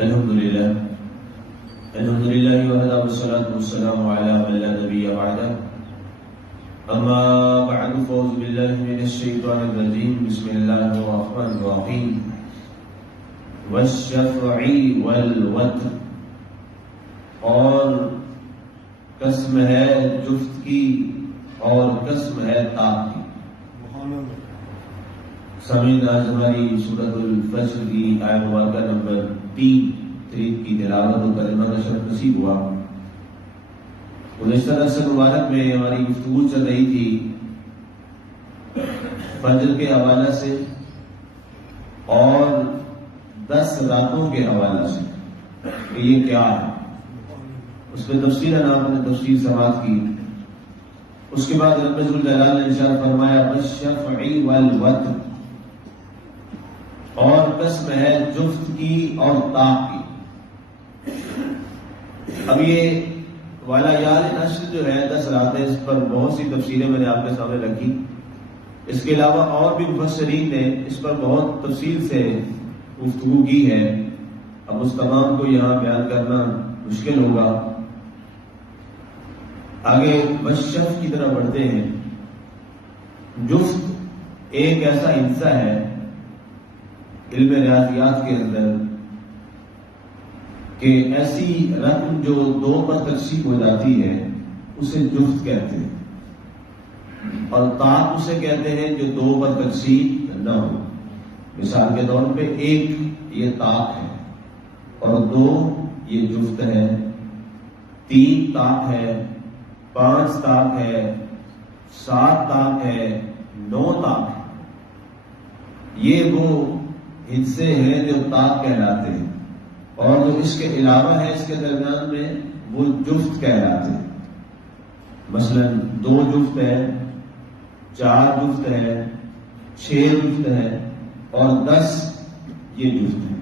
الحمد لله وحده والصلاة والسلام على من لا نبي بعده. أما بعد فأعوذ بالله من الشيطان الرجيم. بسم الله الرحمن الرحيم. والشفع والوتر، اور قسم ہے جفت کی اور قسم ہے طاق کی. سامعین، آج ہماری سورۃ الفجر کی آیت مبارکہ نمبر 3 کی تلاوت و کلمہ نشر نصیب ہوا. گزشتہ درس مبارک میں ہماری گفتگو چل رہی تھی فجر کے حوالے سے اور 10 راتوں کے حوالے سے کہ یہ کیا ہے. اس میں تفصیلاً آپ نے تفصیل سماعت کی. اس کے بعد رب ذوالجلال نے ارشاد فرمایا والشفع والوتر، اور قسم ہے جفت کی اور طاق کی. اب یہ والا یال نشر جو ہے 10 راتیں، اس پر بہت سی تفصیلیں میں نے آپ کے سامنے رکھی. اس کے علاوہ اور بھی مفسرین نے اس پر بہت تفصیل سے گفتگو کی ہے. اب اس تمام کو یہاں بیان کرنا مشکل ہوگا. آگے بشف کی طرف بڑھتے ہیں. جفت ایک ایسا حصہ ہے علم ریاضیات کے اندر کہ ایسی رقم جو 2 پر تقسیم ہو جاتی ہے اسے جفت کہتے ہیں، اور طاق اسے کہتے ہیں جو 2 پر تقسیم نہ ہو. مثال کے طور پہ 1 یہ طاق ہے اور 2 یہ جفت ہے، 3 طاق ہے، 5 طاق ہے، 7 طاق ہے، 9 طاق ہے. یہ وہ حصے ہیں جو طاق کہلاتے ہیں، اور جو اس کے علاوہ ہے اس کے درمیان میں وہ جفت کہلاتے ہیں. مثلا 2 جفت ہے، 4 جفت ہے، 6 جفت ہے اور 10 یہ جفت ہے.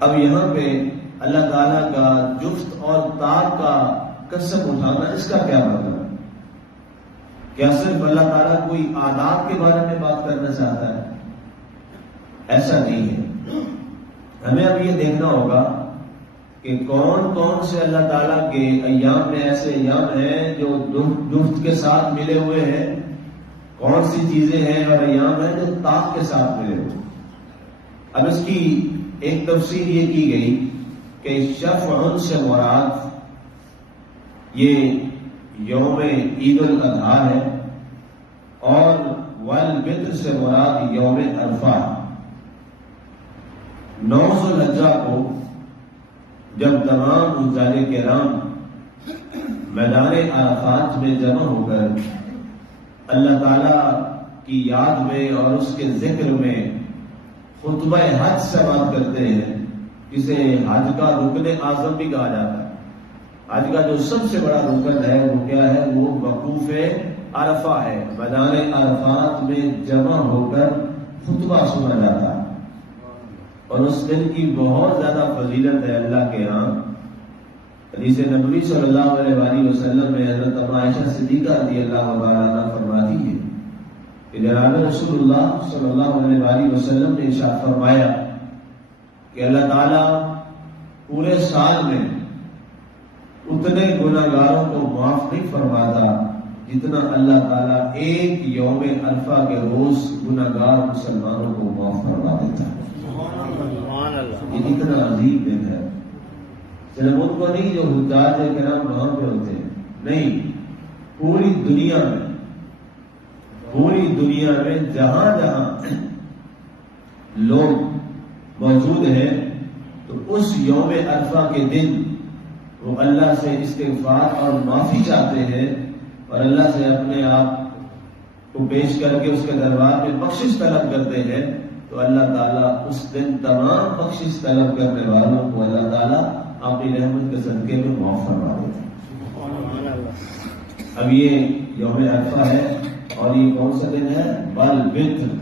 اب یہاں پہ اللہ تعالیٰ کا جفت اور طاق کا قسم اٹھانا، اس کا کیا مطلب ہے؟ کیا صرف اللہ تعالیٰ کوئی آداب کے بارے میں بات کرنا چاہتا ہے؟ ایسا نہیں ہے. ہمیں اب یہ دیکھنا ہوگا کہ کون کون سے اللہ تعالیٰ کے ایام میں ایسے ایام ہیں جو جفت کے ساتھ ملے ہوئے ہیں، کون سی چیزیں ہیں اور ایام ہیں جو طاق کے ساتھ ملے ہوئے. اب اس کی ایک تفسیر یہ کی گئی کہ شفع سے مراد یہ یوم عید الاضحیٰ ہے، اور والوتر سے مراد یوم عرفہ. 9 ذوالحجہ کو جب تمام حجاج کرام میدان عرفات میں جمع ہو کر اللہ تعالیٰ کی یاد میں اور اس کے ذکر میں خطبہ حج سماعت کرتے ہیں، جسے حج کا رکن اعظم بھی کہا جاتا ہے. حج کا جو سب سے بڑا رکن ہے وہ کیا ہے؟ وہ وقوف عرفہ ہے. میدان عرفات میں جمع ہو کر خطبہ سنا جاتا ہے، اور اس دن کی بہت زیادہ فضیلت ہے اللہ کے ہاں. حدیث نبوی صلی اللہ علیہ وآلہ وسلم میں حضرت عائشہ صدیقہ رضی اللہ عنہا فرماتی ہے کہ جناب رسول اللہ صلی اللہ علیہ وآلہ وسلم نے ارشاد فرمایا کہ اللہ تعالیٰ پورے سال میں اتنے گناہگاروں کو معاف نہیں فرماتا جتنا اللہ تعالیٰ ایک یوم عرفہ کے روز گناہگار مسلمانوں کو معاف فرما دیتا ہے. یہ اتنا عظیم دن ہے. صرف ان کو نہیں جو حجاج کرام وہاں پہ ہوتے ہیں، نہیں، پوری دنیا میں جہاں جہاں لوگ موجود ہیں تو اس یوم عرفہ کے دن وہ اللہ سے استغفار اور معافی چاہتے ہیں، اور اللہ سے اپنے آپ کو پیش کر کے اس کے دربار میں بخشش طلب کرتے ہیں. تو اللہ تعالیٰ اس دن تمام بخشش طلب کرنے والوں کو اللہ تعالیٰ اپنی رحمت کے صدقے میں معاف فرما دیتے ہیں. اب یہ یوم عرفہ ہے، اور یہ کون سا دن ہے؟ والوتر.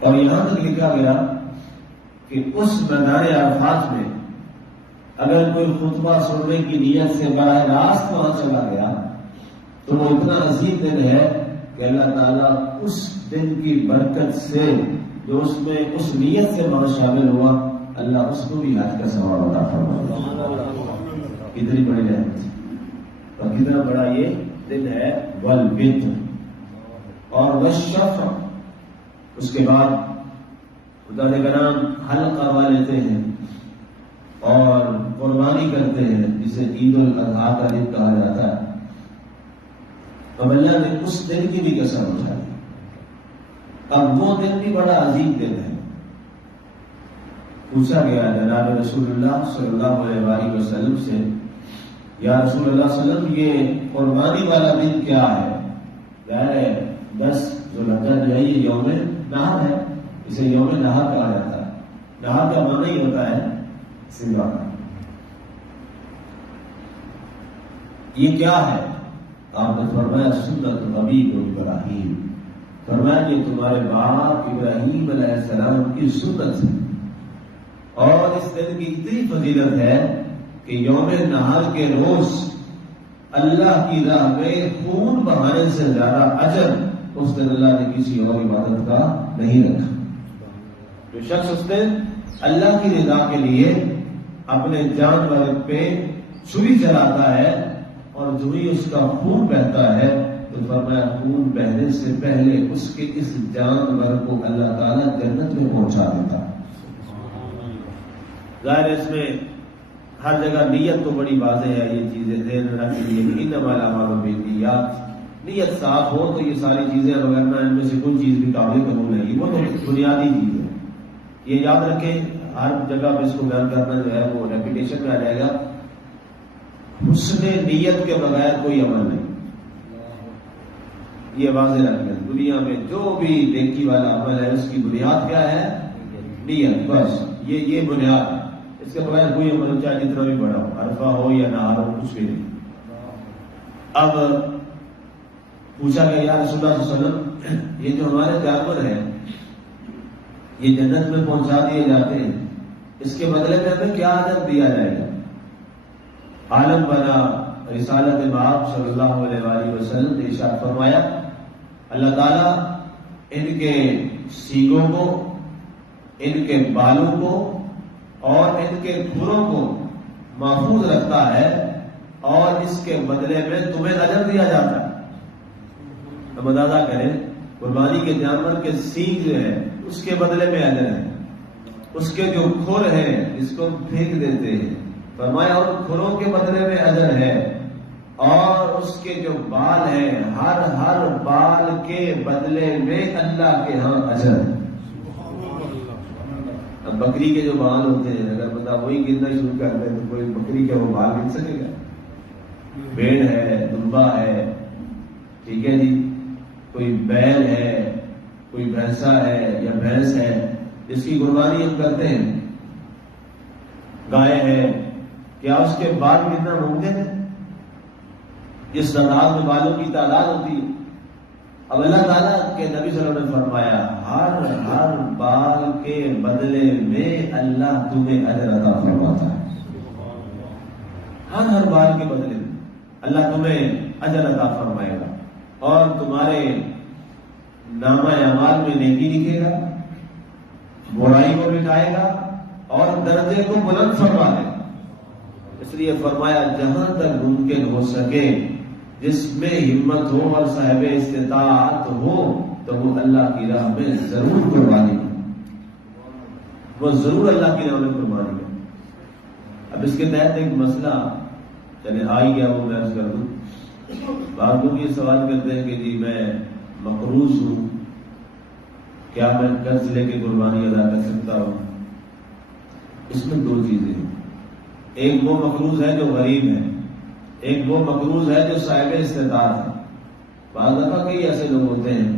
اور یہاں تک لکھا گیا کہ اس میدان عرفات میں اگر کوئی خطبہ سننے کی نیت سے براہ راست وہاں چلا گیا تو وہ اتنا عظیم دن ہے کہ اللہ تعالیٰ اس دن کی برکت سے جو اس میں اس نیت سے وہاں شامل ہوا، اللہ اس کو بھی حج کا ثواب عطا فرمائے۔ کتنی بڑی نعمت اور کتنا بڑا یہ دن ہے، والوتر اور والشفع۔ اس کے بعد خدا کے کرام حلق کروا لیتے ہیں اور قربانی کرتے ہیں، جسے عید الاضحیٰ کا دن کہا جاتا ہے۔ اب اللہ نے اس دن کی بھی قسم اٹھائی۔ اب وہ دن بھی بڑا عظیم دن ہے۔ پوچھا گیا جناب رسول اللہ صلی اللہ علیہ وآلہ وسلم سے، یا رسول اللہ صلی اللہ علیہ وسلم یہ قربانی والا دن کیا ہے؟ ظاہر ہے 10 ذوالحجہ جو ہے یہ یوم نحر ہے، اسے یوم نحر کہا جاتا ہے۔ نحر کا معنی ہی ہوتا ہے سنگار۔ یہ کیا ہے؟ آپ نے فرمایا سنت ابی ابراہیم، فرمایا کہ تمہارے باپ ابراہیم علیہ السلام کی سنت ہے، اور اس دن کی اتنی فضیلت ہے کہ یوم نحر کے روز اللہ کی راہ میں خون بہانے سے زیادہ اجر اس دن اللہ نے کسی اور عبادت کا نہیں رکھا۔ جو شخص اس دن اللہ کی رضا کے لیے اپنے جانور پہ چھری چلاتا ہے اور جو ہی اس کا خون بہتا ہے تو فرمایا خون بہنے سے پہلے اس کے اس جانور کو اللہ تعالیٰ جنت میں پہنچا دیتا ہے۔ ظاہر اس میں ہر جگہ نیت تو بڑی واضح ہے، یہ چیزیں ذہن میں رکھ لیجیے، انما الاعمال بالنیات، نیت صاف ہو تو یہ ساری چیزیں وغیرہ ان میں سے کوئی چیز بھی قابل قبول نہیں، وہ تو بنیادی چیز ہے۔ یہ یاد رکھیں، ہر جگہ پہ اس کو بیان کرنا جو ہے وہ ریپیٹیشن میں آ جائے گا۔ حسن نیت کے بغیر کوئی عمل نہیں، یہ واضح رکھ لیں۔ دنیا میں جو بھی نیکی والا عمل ہے اس کی بنیاد کیا ہے؟ نیت، بس یہ بنیاد ہے۔ اس کے بغیر کوئی عمل چاہے جتنا بھی بڑا ہو، عرفہ ہو یا نہ ہو، کچھ بھی نہیں۔ اب پوچھا گیا یا رسول اللہ صلی اللہ علیہ وسلم یہ جو ہمارے جانور ہیں یہ جنت میں پہنچا دیے جاتے ہیں، اس کے بدلے میں ہمیں کیا اجر دیا جائے گا؟ عالم بنا رسالت مآب صلی اللہ علیہ وآلہ وسلم نے ارشاد فرمایا اللہ تعالیٰ ان کے سینگوں کو، ان کے بالوں کو اور ان کے کھروں کو محفوظ رکھتا ہے اور اس کے بدلے میں تمہیں اجر دیا جاتا ہے۔ اب اندازہ کریں، قربانی کے جانور کے سینگ جو ہے اس کے بدلے میں اجر ہے، اس کے جو کھر ہیں اس کو پھینک دیتے ہیں، فرمایا اور کھروں کے بدلے میں اجر ہے، اور اس کے جو بال ہیں ہر بال کے بدلے میں اللہ کے ہاں اجر ہے۔ اب بکری کے جو بال ہوتے ہیں اگر بندہ وہی گرنا شروع کر دے تو کوئی بکری کے وہ بال گر سکے گا؟ بھیڑ ہے، دمبا ہے، ٹھیک ہے جی، کوئی بیل ہے، کوئی بھینسا ہے یا بھینس ہے جس کی قربانی ہم کرتے ہیں، گائے ہے، کیا اس کے بال گرنا ممکن ہے؟ جس تعداد میں بالوں کی تعداد ہوتی ہے۔ اب اللہ تعالیٰ کے نبی صلی اللہ علیہ وسلم نے فرمایا ہر بال کے بدلے میں اللہ تمہیں اجر عطا فرماتا ہے، ہر بال کے بدلے میں اللہ تمہیں اجر عطا فرمائے گا اور تمہارے نامہ اعمال میں نیکی لکھے گا، برائی کو مٹائے گا اور درجے کو بلند فرما دے گا۔ اس لیے فرمایا جہاں تک ممکن ہو سکے جس میں ہمت ہو اور صاحب استطاعت ہو تو وہ اللہ کی راہ میں ضرور قربانی کرے، وہ ضرور اللہ کی راہ میں قربانی کرے۔ اب اس کے تحت ایک مسئلہ چلے آ ہی گیا، وہ میں عرض کر دوں۔ بعض لوگ یہ سوال کرتے ہیں کہ جی میں مقروض ہوں، کیا میں قرض لے کے قربانی ادا کر سکتا ہوں؟ اس میں دو چیزیں ہیں، ایک وہ مقروض ہے جو غریب ہے، ایک وہ مقروض ہے جو صاحب استطاعت ہے۔ بعض دفعہ کئی ایسے لوگ ہوتے ہیں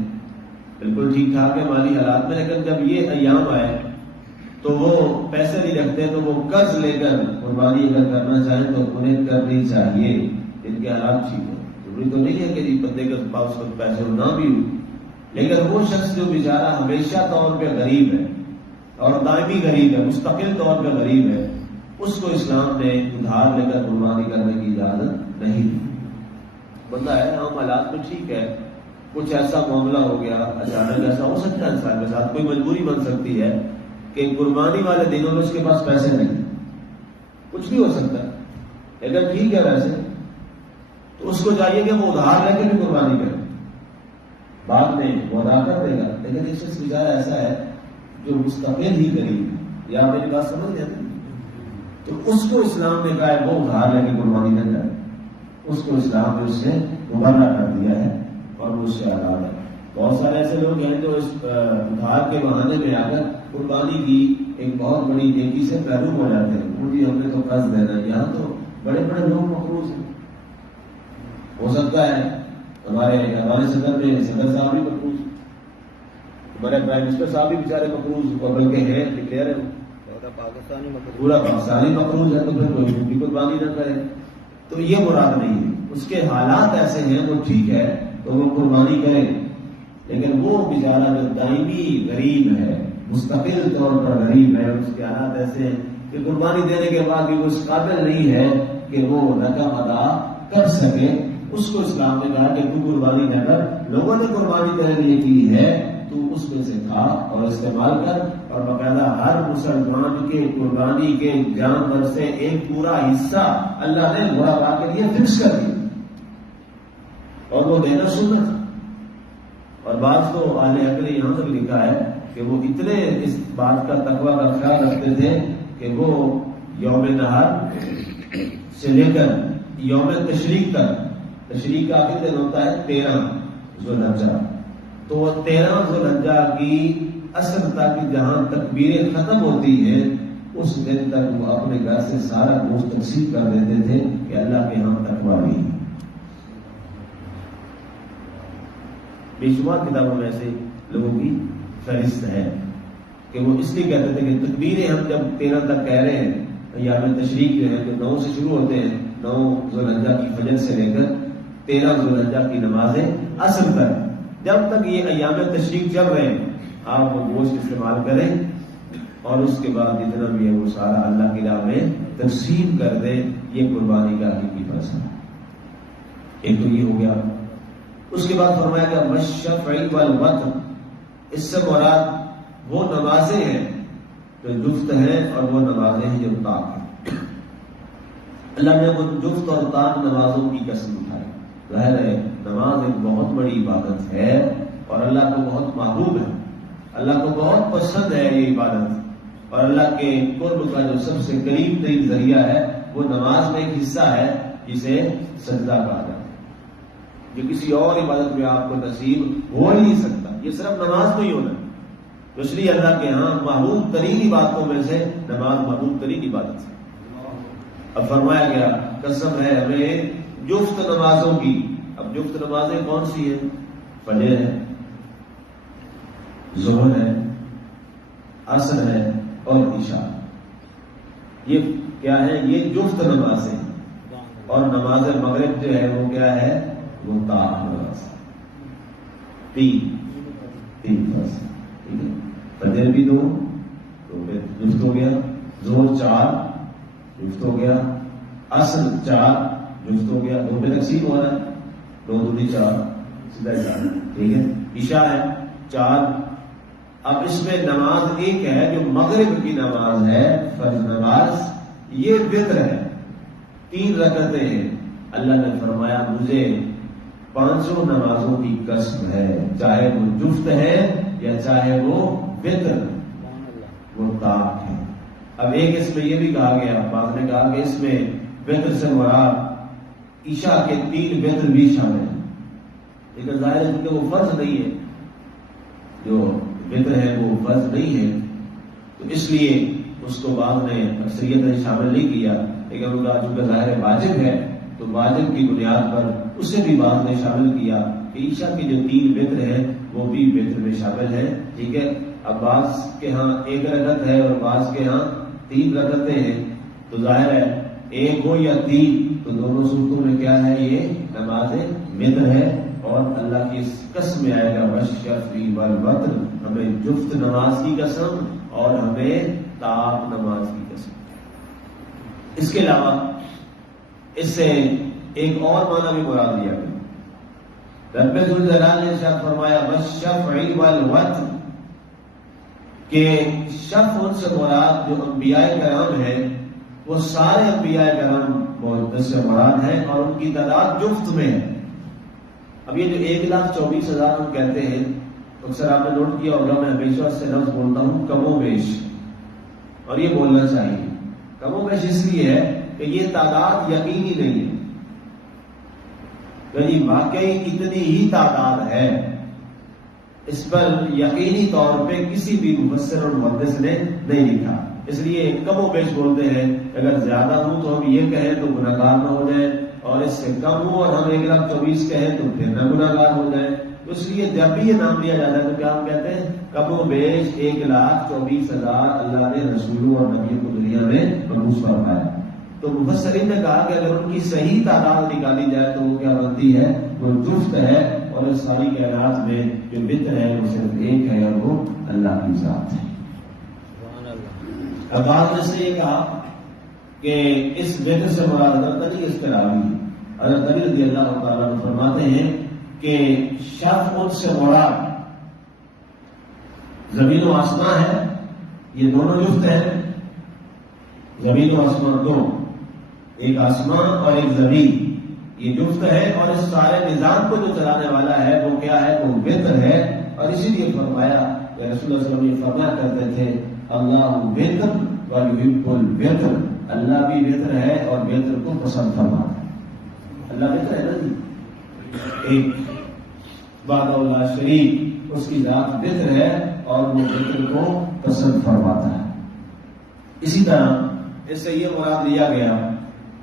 بالکل ٹھیک ٹھاک ہے مالی حالات میں، لیکن جب یہ ایام آئے تو وہ پیسے نہیں رکھتے، تو وہ قرض لے کر قربانی اگر کرنا چاہیں تو انہیں کرنی چاہیے جن کے حالات ٹھیک ہو۔ ضروری تو نہیں ہے کہ جی بندے کے پاس وقت پیسے نہ بھی ہو، لیکن وہ شخص جو بیچارہ ہمیشہ طور پہ غریب ہے اور دائمی غریب ہے، مستقل طور پہ غریب ہے، اس کو اسلام نے ادھار لے کر قربانی کرنے کی اجازت نہیں دی۔ بندہ ہے عام حالات میں ٹھیک ہے، کچھ ایسا معاملہ ہو گیا، اچانک ایسا ہو سکتا ہے انسان کے ساتھ، کوئی مجبوری بن سکتی ہے کہ قربانی والے دنوں میں اس کے پاس پیسے نہیں، کچھ بھی ہو سکتا ہے، لیکن ٹھیک ہے ویسے تو اس کو چاہیے کہ وہ ادھار لے کے بھی قربانی کرے، بعد میں وہ ادا کر دے گا، لیکن اس شخص بیچارہ ایسا ہے جو مستقل ہی غریب ہے، یا میری بات سمجھ گئے تو اس کو اسلام نے کہا ہے وہ ادھار لے کے قربانی نہ کرے، اس کو اسلام نے اس سے مبرہ کر دیا ہے اور وہ اس سے آزاد ہے۔ بہت سارے ایسے لوگ ہیں جو اس ادھار کے بہانے میں آ کر قربانی کی ایک بہت بڑی نیکی سے محروم ہو جاتے ہیں، وہ جی ہم نے تو قرض دینا ہے، یہاں تو بڑے بڑے لوگ مقروض ہیں، ہو سکتا ہے ہمارے صدر میں صدر صاحب بھی مقروض، ہمارے پرائم منسٹر صاحب بھی بیچارے مقروض اور بلکہ ہیں ڈکلیئر ہے، پورا پاکستانی مقروض ہے، تو پھر کوئی بھی قربانی نہ کرے، تو یہ مراد نہیں ہے، اس کے حالات ایسے ہیں وہ ٹھیک ہے تو وہ قربانی کرے، لیکن وہ بیچارہ جو دائمی غریب ہے، مستقل طور پر غریب ہے، اس کے حالات ایسے ہیں کہ قربانی دینے کے بعد بھی وہ اس قابل نہیں ہے کہ وہ رقم ادا کر سکے، اس کو اسلام نے کہا کہ تو قربانی نہ کر، لوگوں نے قربانی تیرے لیے کی ہے تو اس میں سے کھا اور استعمال کر، اور باقاعدہ ہر مسلمان کے قربانی کے جانور سے ایک پورا حصہ اللہ نے غربا کے لیے فکس کر دیا اور وہ دینا سنت تھا۔ اور بعض تو اہل حق نے یہاں تک لکھا ہے کہ وہ اتنے اس بات کا تقوی کا خیال رکھتے تھے کہ وہ یوم نہر سے لے کر یوم تشریق تک، تشریق کا آخری دن ہوتا ہے 13 ذوالحجہ، تو 13 ذوالحجہ کی اصل تک جہاں تکبیریں ختم ہوتی ہیں اس دن تک وہ اپنے گھر سے سارا گوشت تقسیم کر دیتے تھے کہ اللہ کے ہاں تقوی نہیں۔ بے شمار کتابوں میں ایسے لوگوں کی فہرست ہے کہ وہ اس لیے کہتے تھے کہ تکبیریں ہم جب 13 تک کہہ رہے ہیں، ایام تشریق جو ہے جو 9 سے شروع ہوتے ہیں، 9 ذوالحجہ کی فجر سے لے کر 13 ذوالحجہ کی نمازیں عصر تک، جب تک یہ ایام تشریق چل رہے ہیں آپ وہ گوشت استعمال کریں اور اس کے بعد جتنا بھی ہے وہ سارا اللہ کی راہ میں تقسیم کر دیں، یہ قربانی کا حقیقی فیصلہ ہے۔ ایک تو یہ ہو گیا، اس کے بعد فرمایا گیا والشفع والوتر، اس سے مراد وہ نمازیں ہیں جو جفت ہیں اور وہ نمازیں ہیں جو طاق ہیں۔ اللہ نے وہ جفت اور طاق نمازوں کی قسم اٹھائی، ظاہر ہے نماز ایک بہت بڑی عبادت ہے اور اللہ کو بہت محبوب ہے، اللہ کو بہت پسند ہے یہ عبادت، اور اللہ کے قرب کا جو سب سے قریب ترین ذریعہ ہے وہ نماز میں ایک حصہ ہے جسے سجدہ کہا جاتا ہے، جو کسی اور عبادت میں آپ کو نصیب ہو ہی نہیں سکتا، یہ صرف نماز میں ہی ہونا ہے، تو اس لیے اللہ کے ہاں محبوب ترین عبادتوں میں سے نماز محبوب ترین عبادت ہے۔ اب فرمایا گیا قسم ہے ہمیں جفت نمازوں کی۔ اب جفت نمازیں کون سی ہیں؟ فجر ہے، ظہر ہے، عصر ہے اور عشاء، یہ کیا ہے؟ یہ جفت نمازیں، اور نماز مغرب جو ہے وہ کیا ہے؟ وہ طاق نماز، تین فرض، ٹھیک ہے، فجر بھی 2 تو پھر جفت ہو گیا، ظہر 4 جفت ہو گیا، عصر 4 جفت ہو گیا، 2 پہ تقسیم ہو رہا ہے، 2 دوری 4 سیدھا 4، ٹھیک ہے، عشاء ہے 4۔ اب اس میں نماز ایک ہے جو مغرب کی نماز ہے، فرض نماز، یہ وتر ہے، 3 رکعتیں ہیں۔ اللہ نے فرمایا مجھے 500 نمازوں کی قسم ہے، چاہے وہ جفت ہے یا چاہے وہ وتر، وہ طاق ہے۔ اب ایک اس میں یہ بھی کہا گیا، بعض نے کہا کہ اس میں وتر سے مراد عشاء کے 3 وتر بھی شامل ہیں، لیکن ظاہر ہے کہ وہ فرض نہیں ہے، جو وتر ہے وہ فرض نہیں ہے، تو اس لیے اس کو بعض نے اکثریت نے شامل نہیں کیا، لیکن ان کا چونکہ ظاہر واجب ہے تو واجب کی بنیاد پر اسے بھی بعض نے شامل کیا کہ عشاء کی جو 3 وتر ہیں وہ بھی وتر میں شامل ہیں، ٹھیک ہے۔ اب بعض کے ہاں 1 رکعت ہے اور بعض کے ہاں 3 رکعتیں ہیں، تو ظاہر ہے 1 ہو یا 3 تو دونوں صورتوں میں کیا ہے؟ یہ نماز وتر ہے، اور اللہ کی اس قسم میں آئے گا والشفع والوتر، ہمیں جفت نماز کی قسم اور ہمیں طاق نماز کی قسم۔ اس کے علاوہ اس سے ایک اور معنی بھی مراد لیا گیا رب ذوالجلال نے ارشاد فرمایا والشفع والوتر، کہ شفع ان سے مراد جو انبیاء کرام ہیں وہ سارے انبیاء کرام سے مراد ہیں اور ان کی تعداد جفت میں ہے۔ اب یہ جو 1,24,000 ہم کہتے ہیں، اکثر آپ نے نوٹ کیا ہوگا میں ہمیشہ سے لفظ بولتا ہوں کم و بیش، اور یہ بولنا چاہیے۔ کم و بیش اس لیے ہے کہ یہ تعداد یقینی نہیں ہے، یعنی واقعی اتنی ہی تعداد ہے، اس پر یقینی طور پہ کسی بھی مفسر اور محدث نے نہیں لکھا، اس لیے کم و بیش بولتے ہیں۔ اگر زیادہ ہوں تو ہم یہ کہیں تو گناہگار نہ ہو جائیں، اور اس سے کم ہوں اور ہم 1,24,000 کہیں تو پھر نہ گناہگار ہو جائیں۔ اس لیے جب بھی یہ نام لیا جاتا ہے تو کیا ہم کہتے ہیں کم و بیش 1,24,000 اللہ نے رسولوں اور نبیوں کو دنیا میں مبعوث فرمایا۔ تو مفسرین نے کہا کہ اگر ان کی صحیح تعداد نکالی جائے تو وہ کیا بنتی ہے، وہ جفت ہے، اور اس ساری کائنات میں جو بطر ہے وہ صرف ایک ہے اور وہ اللہ کی ذات ہے۔ اب بعض نے سے یہ کہا کہ اس بطر سے مراد حضرت علی اصطلاحی ہے۔ حضرت علی رضی اللہ تعالیٰ عنہ فرماتے ہیں کہ شفع سے مراد زمین و آسمان ہے، یہ دونوں جفت ہیں، زمین و آسمان دو، ایک آسمان اور ایک زمین، یہ جفت ہے، اور اس سارے نظام کو جو چلانے والا ہے وہ کیا ہے، وہ بطر ہے۔ اور اسی لیے فرمایا کہ رسول اللہ صلی اللہ علیہ وسلم یہ فرمایا کرتے تھے اللہ بطر ویحب البطر، اللہ بھی بطر ہے اور بطر کو پسند فرماتا ہے۔ اللہ بطر ہے نا جی، ایک وحدہ لا شریک، اس کی ذات بطر ہے اور وہ بطر کو پسند فرماتا ہے۔ اسی طرح اس سے یہ مراد لیا گیا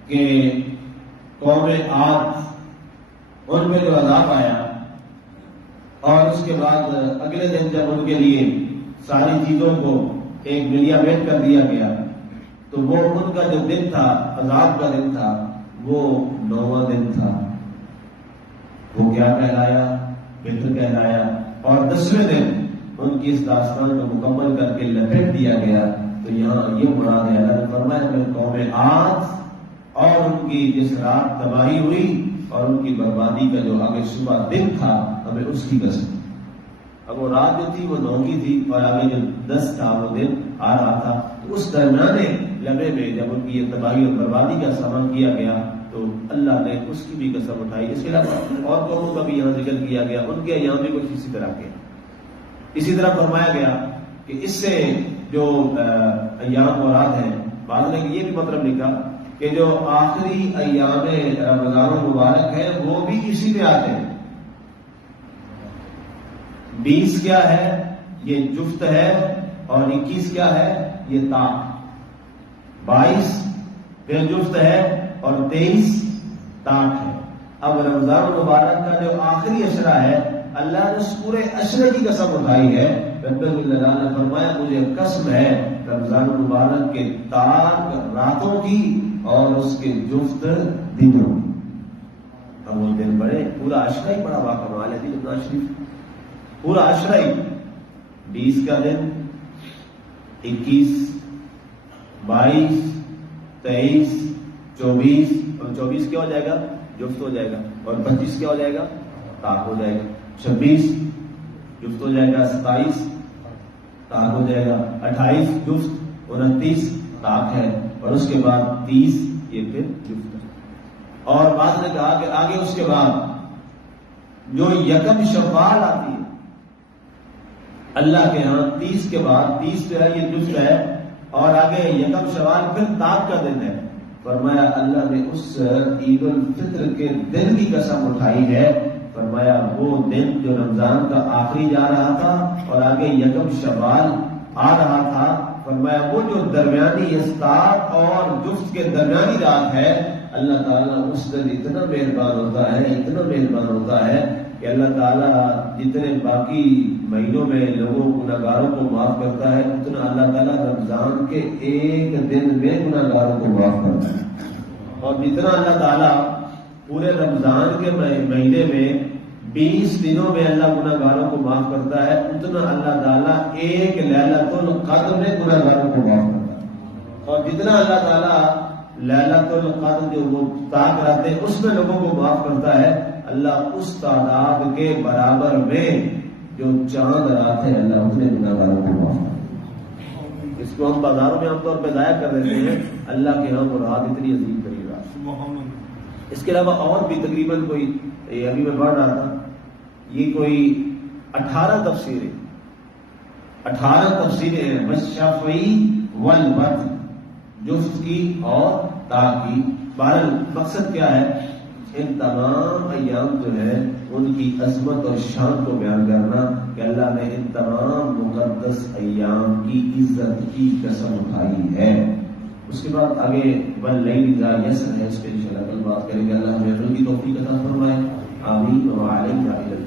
کہ قوم عاد ان پہ جو عذاب آیا اور اس کے بعد اگلے دن جب ان کے لیے ساری چیزوں کو ایک ملیا بیٹ کر دیا گیا تو وہ ان کا جو دن تھا، عذاب کا دن تھا، وہ 9واں دن تھا، وہ کیا کہلایا، بطر کہلایا۔ اور 10ویں دن ان کی اس داستان کو مکمل کر کے لپیٹ دیا گیا۔ تو یہاں یہ مراد ہے، اللہ نے فرمایا کہ قوم عاد اور ان کی جس رات تباہی ہوئی اور ان کی بربادی کا جو آگے صبح دن تھا، ہمیں اس کی قسم۔ اب وہ رات جو تھی وہ 9 کی تھی اور آگے جو 10 تھا وہ دن آ رہا تھا، تو اس درمیانے لمحے میں جب ان کی یہ تباہی اور بربادی کا سامان کیا گیا تو اللہ نے اس کی بھی قسم اٹھائی۔ اس کے علاوہ اور قوموں کا بھی یہاں ذکر کیا گیا، ان کے یہاں بھی کچھ اسی طرح کے۔ اسی طرح فرمایا گیا کہ اس سے جو ایام مراد ہیں، بعض نے یہ بھی مطلب لکھا کہ جو آخری ایام رمضان مبارک ہے وہ بھی اسی میں آتے ہیں۔ 20 کیا ہے، یہ جفت ہے، اور 21 کیا ہے، یہ طاق۔ 22 پھر جفت ہے اور 23 طاق ہے۔ اب رمضان مبارک کا جو آخری عشرہ ہے، اللہ نے اس پورے عشرے کی قسم اٹھائی ہے۔ رب الجلال نے فرمایا مجھے قسم ہے رمضان مبارک کے طاق راتوں کی اور اس کے جفت دنوں کی۔ اب وہ دن بڑے، پورا عشرہ ہی بڑا باکمال ہے رمضان شریف، پورا عشرہ ہی، 20 کا دن، 21، 22، 23، 24، اور 24 کیا ہو جائے گا، جفت ہو جائے گا، اور 25 کیا ہو جائے گا، طاق ہو جائے گا، 26 جفت ہو جائے گا، 27 طاق ہو جائے گا، 28 جفت، 29 طاق ہے، اور اس کے بعد 30 یہ پھر جفت ہے۔ اور بعض نے کہا کہ آگے اس کے بعد جو یکم شوال آتی ہے اللہ کے ہاں، 30 کے بعد 30 جو ہے یہ جفت ہے، اور آگے یکم شوال پھر طاق کا دن ہے۔ فرمایا اللہ نے اس عید الفطر کے دن کی قسم اٹھائی ہے، فرمایا وہ دن جو رمضان کا آخری جا رہا تھا اور آگے یکم شوال آ رہا تھا، فرمایا وہ جو درمیانی استاق اور جفت کے درمیانی رات ہے، اللہ تعالیٰ اس دن اتنا مہربان ہوتا ہے، اتنا مہربان ہوتا ہے کہ اللہ تعالیٰ جتنے باقی مہینوں میں لوگوں گناہگاروں کو معاف کرتا ہے، اتنا اللہ تعالیٰ رمضان کے ایک دن میں گناہگاروں کو معاف کرتا ہے۔ اور جتنا اللہ تعالیٰ پورے رمضان کے مہینے میں 20 دنوں میں اللہ گناہگاروں کو معاف کرتا ہے، اتنا اللہ تعالیٰ ایک لیلۃ القدر میں گناہگاروں کو معاف کرتا ہے۔ اور جتنا اللہ تعالیٰ لیلۃ القدر جو وہ طاق رہتے ہیں اس میں لوگوں کو معاف کرتا ہے، اللہ اس تعداد کے برابر میں جو چاند رات ہے اللہ اتنے گناہگاروں کو معاف کرے. اس کو ہم بازاروں میں عام طور پہ ضائع کر دیتے ہیں، اللہ کے ہاں وہ رات اتنی عظیم ترین رات. اس کے علاوہ اور بھی تقریباً کوئی ابھی میں پڑھ رہا تھا، یہ کوئی 18 تفسیریں 18 تفسیریں ہیں بس شفعی والوتر، جفت کی اور طاق کی. بہرحال مقصد کیا ہے، ان تمام ایام جو ہے ان کی عظمت اور شان کو بیان کرنا کہ اللہ نے ان تمام مقدس ایام کی عزت کی قسم اٹھائی ہے. اس کے بعد آگے واللیل اذا یسر ہے، اس پہ انشاءاللہ کل بات کریں گے. اللہ ہمیں عمل کی توفیق عطا فرمائے. آمین. وعلیکم السلام.